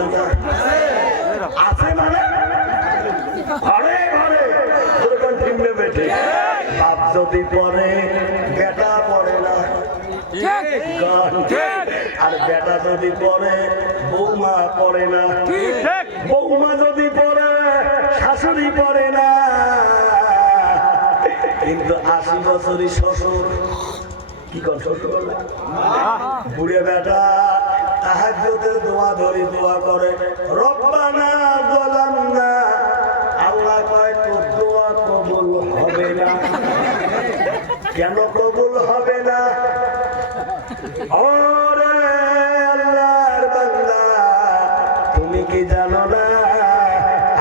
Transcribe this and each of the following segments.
আছে না? আছে মানে ঘরে ঘরে বেটে বাপ যদি পড়ে বেটা পড়ে না, আর বেটা যদি পড়ে বৌমা পড়ে না, বৌমা যদি পড়ে শাশুড়ি পড়ে না। কিন্তু 80 বছরই শ্বশুর কি কর, শ্বশুর বুড়ে বেটা তাহাজ্জুদের দোয়া ধরে দোয়া করে, রব্বানা যালামনা, আল্লাহ কয় তোর দোয়া কবুল হবে না। কেন কবুল হবে না? ওরে আল্লাহর বান্দা, তুমি কি জানো না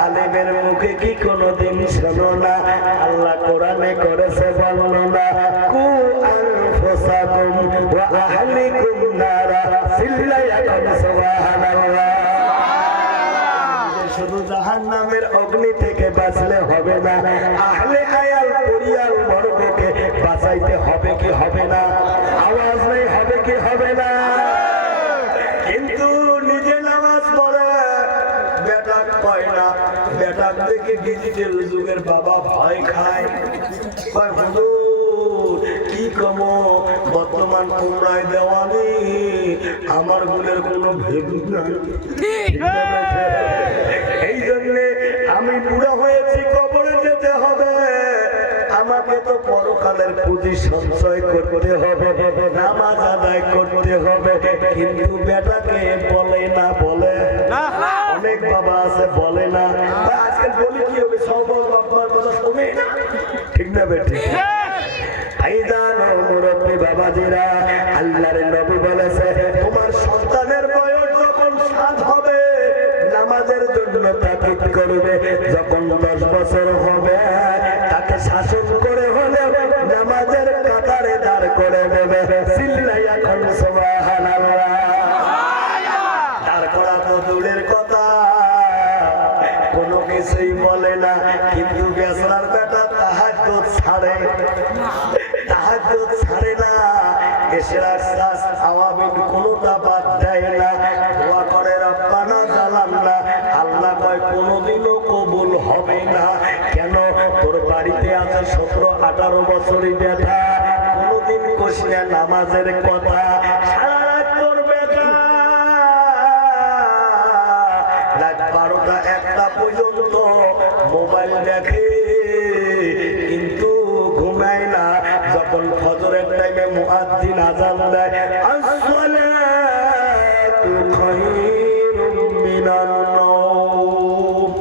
আলেমের মুখে কি কোনোদিন শোনো না? আল্লাহ কোরআনে করেছে বর্ণনা, কু আনফুসাকুম ওয়া আহলিকুম নারা, সিল্লায়াকুম সুবহানাল্লাহ। শুধু জাহান্নামের অগ্নি থেকে বাঁচলে হবে না, আহলে আয়াল পরিয়াল বর্গকে বাঁচাইতে হবে কি হবে না? আওয়াজ নেই, হবে কি হবে না? কিন্তু নিজে নামাজ পড়ে বেটা পায় না, বেটা থেকে ডিজিটাল যুগের বাবা ভয় খায়, কি কমো বর্তমান কুমড়ায় দেওয়ানি আমার গুলের কোনো ভেদু নাই। এই জন্যে আমি বুড়া হয়েছি, কবরে যেতে হবে, আমাকে তো পরকালের পুঁজি সঞ্চয় করতে হবে, নামাজ আদায় করতে হবে। কিন্তু বেটাকে বলে না, বলে অনেক বাবা আছে বলে না। আজকাল বলি কি হবে, সব বাবার কথা শুনে না, ঠিক না বেটি? মুরব্বী বাবাজিরা, আল্লাহর নবী বলেছে তোমার সন্তানের বয়স যখন 7 হবে নামাজের জন্য তাকিদ করবে, যখন 10 বছর হবে তাকে শাসন করে হলে নামাজের কাতারে দাঁড় করে দেবে। সিল্লাইয়া কোন সুবহানাল্লাহ। দাঁড় করা তো দূরের কথা, কোনো কিছুই বলে না। কিন্তু বেচারার বেটা তাহাজ্জুদ ছাড়ে, তাহাজ্জুদ ছাড়ে না, এশরাক সাস আওয়াবিন কোনটা বাদ দেয় না, দোয়া করে রব্বানা যালামনা। আল্লাহ কয় কোনোদিনও কবুল হবে না। কেন? তোর বাড়িতে আছে 17-18 বছরই বেটা, কোনোদিন কষিয়া নামাজের কথা, সারা রাত তোর বেটা রাত 12টা-1টা পর্যন্ত মোবাইল দেখে, কিন্তু ঘুমায় না। যখন ফজরের টাইমে মুয়াজ্জিন আযান দেয়, আসসালাতু খায়রুম মিনান নাওম,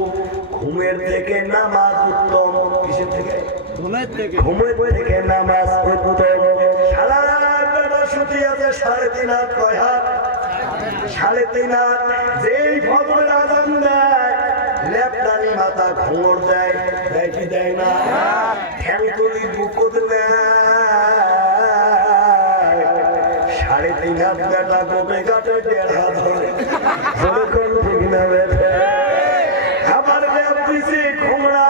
ঘুমের থেকে নামাজ উত্তম। কিসের থেকে? ঘুমের থেকে নামাজ উত্তম। সারা রাত শুতে আছে 3.5 হাত, কয় হাত? 3.5 হাত। যেই ফজরের আযান দেয় লেপটানি মাথা ঘোর দেয়, দেয় কি দেয় না? ঠ্যাং তুলি বুকুত নেয়, 3.5 হাত বেটা গোপে কাটে 1.5 হাত ধরে, যখন ঠিক না বেঠে আবার লেপ দিছে ঘোমরা,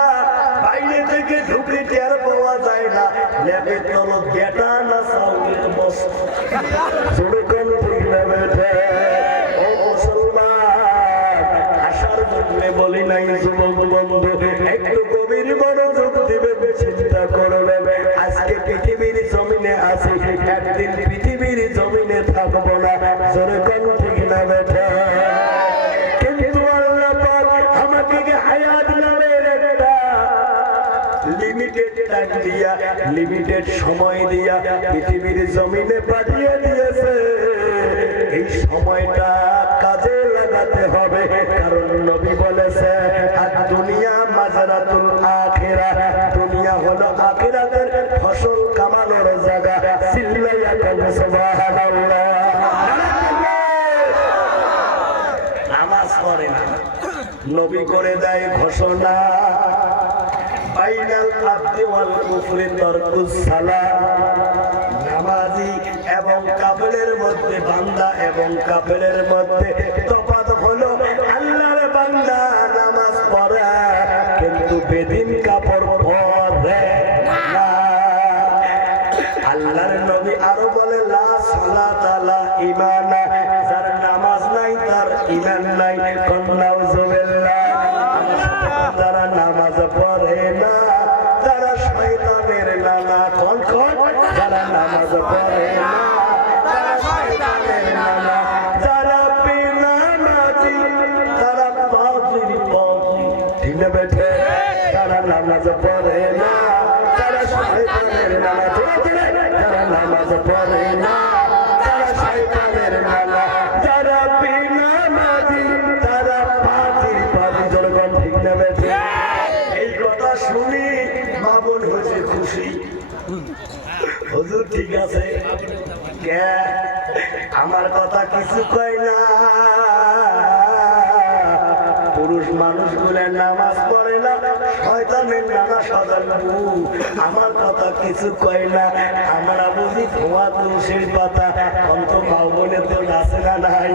বাইরে থেকে ঢুকে টের পাওয়া যায় না, লেপের তলত বেটা না চাউলের বস্তা, যখন ঠিক না বেঠে। ও মুসলমান, আসার জন্য বলি নাই যুবক বন্ধু, একটু গভীর মনোযোগ দিবেন, চিন্তা করবেন। আজকে পৃথিবীর জমিনে আছি, একদিন পৃথিবীর জমিনে থাকবো না, যেরকম ঠিক না বেঠে। কিন্তু আল্লাহ পাক আমাকে হায়াত নামের একটা লিমিটেড টাইম দিয়া, লিমিটেড সময় দিয়া পৃথিবীর জমিনে পাঠিয়ে দিয়েছে। এই সময়টা কাজে লাগাতে হবে, কারণ নবী বলেছে আর দুনিয়া মাজারাতুল আখিরাহ, দুনিয়া হলো আখিরাতের ফসল কামানোর জায়গা। সিল্লাইয়া কোন সুবহানাল্লাহ। নামাজ পড়ে না, নবী করে দেয় ঘোষণা, বাইনাল আবদি ওয়াল কুফরি তারকুস সালাত, নামাজি এবং কাফেরের মধ্যে, বান্দা এবং কাফেরের মধ্যে তফাৎ হলো আল্লাহর বান্দা নামাজ পড়ে কিন্তু বেদিন কাপড় পরে না। আল্লাহর নবী আরো বলে লা সালাতা লা ঈমান, যার নামাজ নাই তার ঈমান নাই। না বেঠে তারা নামাজ পড়ে না তারা শয়তানের নানা তারা নামাজ পড়ে না তারা শয়তানের নানা যারা বেনামাজি তারা পাপী পাপী জনগণ ঠিক না বেঠে এই কথা শুনি মা বোন হয়েছে খুশি হুজুর ঠিক আছে কে আমার কথা কিছু কয় না পুরুষ মানুষগুলো নামাজ পড়ে না শয়তানের নানা সাজানো আমার কথা কিছু কয় না আমরা বুঝি ধোয়া তুলসীর পাতা অন্ত মা বোনে তো আছে না নাই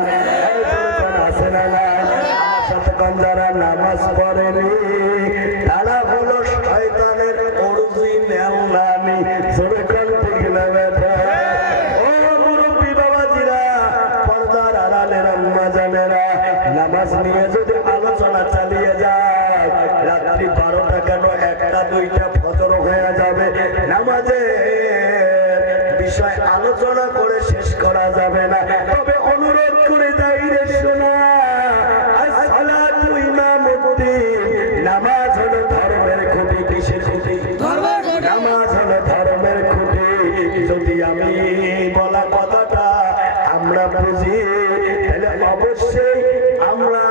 আছে না নাই আমার সাথে কোন যারা নামাজ পড়েনি তারা হলো শয়তানের অরিজিনাল নামি জোরে কোন ঠিক না বেটা ও মুরব্বি বাবাজিরা পর্দার আড়ালের আম্মা জানেরা নামাজ নিয়ে যদি আলোচনা চালিয়ে যায় রাত্রি 12টা কেন 1টা 2টা ফজর হয়ে যাবে নামাজের বিষয় আলোচনা করে শেষ করা যাবে না তবে অনুরোধ করে যাই রে শোনা আসসালাতু ইমামুদ্দিন নামাজ হলো ধর্মের খুঁটি কিসের খুঁটি নামাজ হলো ধর্মের খুঁটি যদি আমি বলা কথাটা আমরা বুঝি তাহলে অবশ্যই আমরা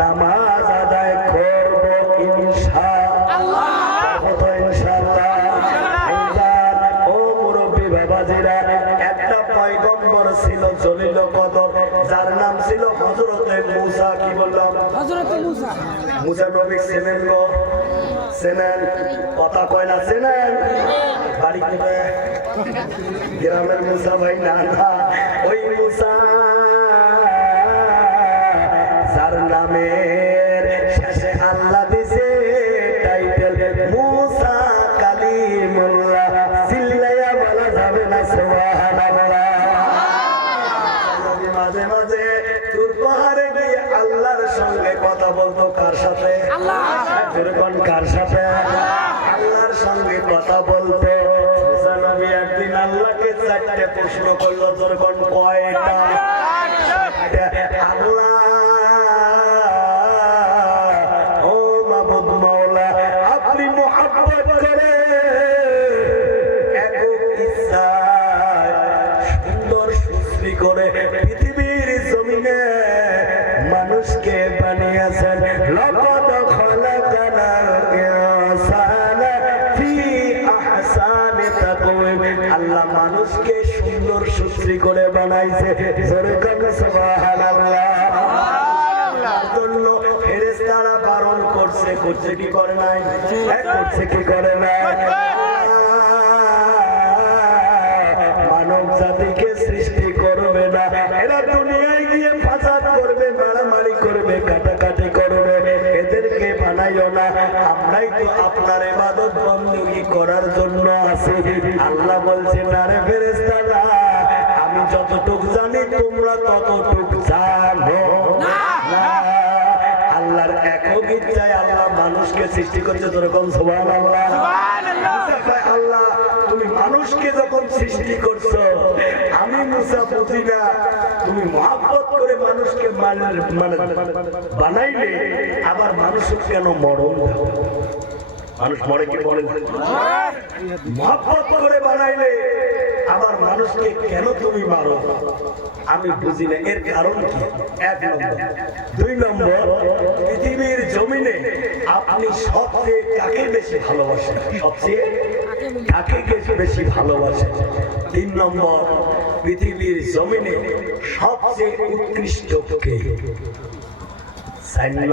নামাজ আদায় করব ইনশাআল্লাহ ইনশাআল্লাহ ও মুরব্বি বাবাজিরা একটা পয়গম্বর ছিল জলিল কদর যার নাম ছিল হযরতে মূসা কি বললাম হযরতে মূসা মূসা নবী চেনেন গো চেনেন কথা কয় না চেনেন বাড়ি কোথায় গ্রামের মূসা ভাই না না ওই মূসা যার নামের শেষে আল্লাহ দিছে টাইটেল মূসা কালিমুল্লাহ চিল্লাইয়া বলা যাবে না সুবহানাল্লাহ মাঝে মাঝে তুর পাহাড়ে গিয়ে আল্লাহর সঙ্গে কথা বলতো কার সাথে আল্লাহ যেরকম কার সাথে আল্লাহর সঙ্গে কথা বলতো মুসা নবী একদিন আল্লাহকে 4টে প্রশ্ন করলো যেরকম কয়টা আল্লাহ ও মাবুদ মাওলা আপনি মুহাব্বত করে একক ইচ্ছায় সুন্দর সুশ্রী করে পৃথিবীর জমিনে মানুষকে বানিয়েছেন লাকাদ খালাকানাল ইনসানা ফি আহসানি তাকওয়িম আল্লাহ মানুষকে সুন্দর সুশ্রী করে বানাইছে জোরে কোন সুবহানাল্লাহ জন্য ফেরেশতারা বারণ করছে করছে কি করে নাই করছে কি করে নাই মানব জাতিকে সৃষ্টি করবে না এরা দুনিয়ায় গিয়ে ফাসাদ করবে মারামারি করবে কাটাকাটি করবে এদেরকে বানাইও না আমরাই তো আপনার ইবাদত বندگی করার জন্য আছি আল্লাহ বলছেন আরে ফেরেশতারা আমি যতটুকু জানি তোমরা ততটুকু জানো না আল্লাহর একক ইচ্ছায় আল্লাহ মানুষকে সৃষ্টি করেছে যেরকম সুবহানাল্লাহ সুবহানাল্লাহ আল্লাহ তুমি মানুষকে যখন সৃষ্টি করছো আমি মুসা বুঝি না তুমি মহব্বত করে মানুষকে মানে বানাইলে আবার মানুষের কেন মরণ দাও মানুষ মরে কি মরে মহব্বত করে বানাইলে আবার মানুষকে কেন তুমি মারো আমি বুঝি না এর কারণ কি 1 নম্বর 2 নম্বর পৃথিবীর জমিনে আপনি সবচেয়ে কাকে বেশি ভালোবাসেন সবচেয়ে কাকে বেশি ভালোবাসেন 3 নম্বর পৃথিবীর জমিনে সবচেয়ে উৎকৃষ্ট কে 4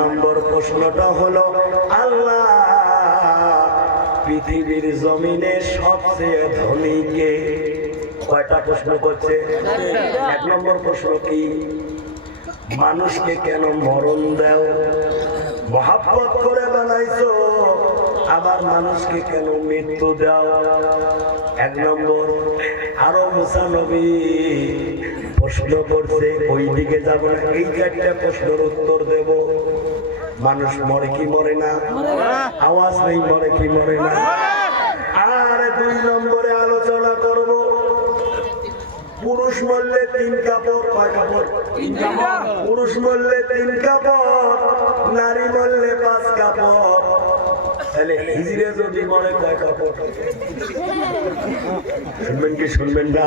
নম্বর প্রশ্নটা হলো আল্লাহ পৃথিবীর জমিনে সবচেয়ে ধনী কে কয়টা প্রশ্ন করছে 1 নম্বর প্রশ্ন কি মানুষকে কেন মরণ দাও মহব্বত করে বানাইছো আবার মানুষকে কেন মৃত্যু দাও 1 নম্বর আরো মুসা নবী প্রশ্ন করছে ওই দিকে যাব না এই 4টা প্রশ্নের উত্তর দেব মানুষ মরে কি মরে না আওয়াজ নেই মরে কি মরে না আর 2 নম্বরে আলোচনা করব পুরুষ পুরুষ মরলে 3 কাপড়, কয় কাপড়? 3 কাপড়। পুরুষ মরলে 3 কাপড়, নারী মরলে 5 কাপড়। তাহলে হিজড়ে যদি মরে কয় কাপড়? শুনবেন কি শুনবেন না?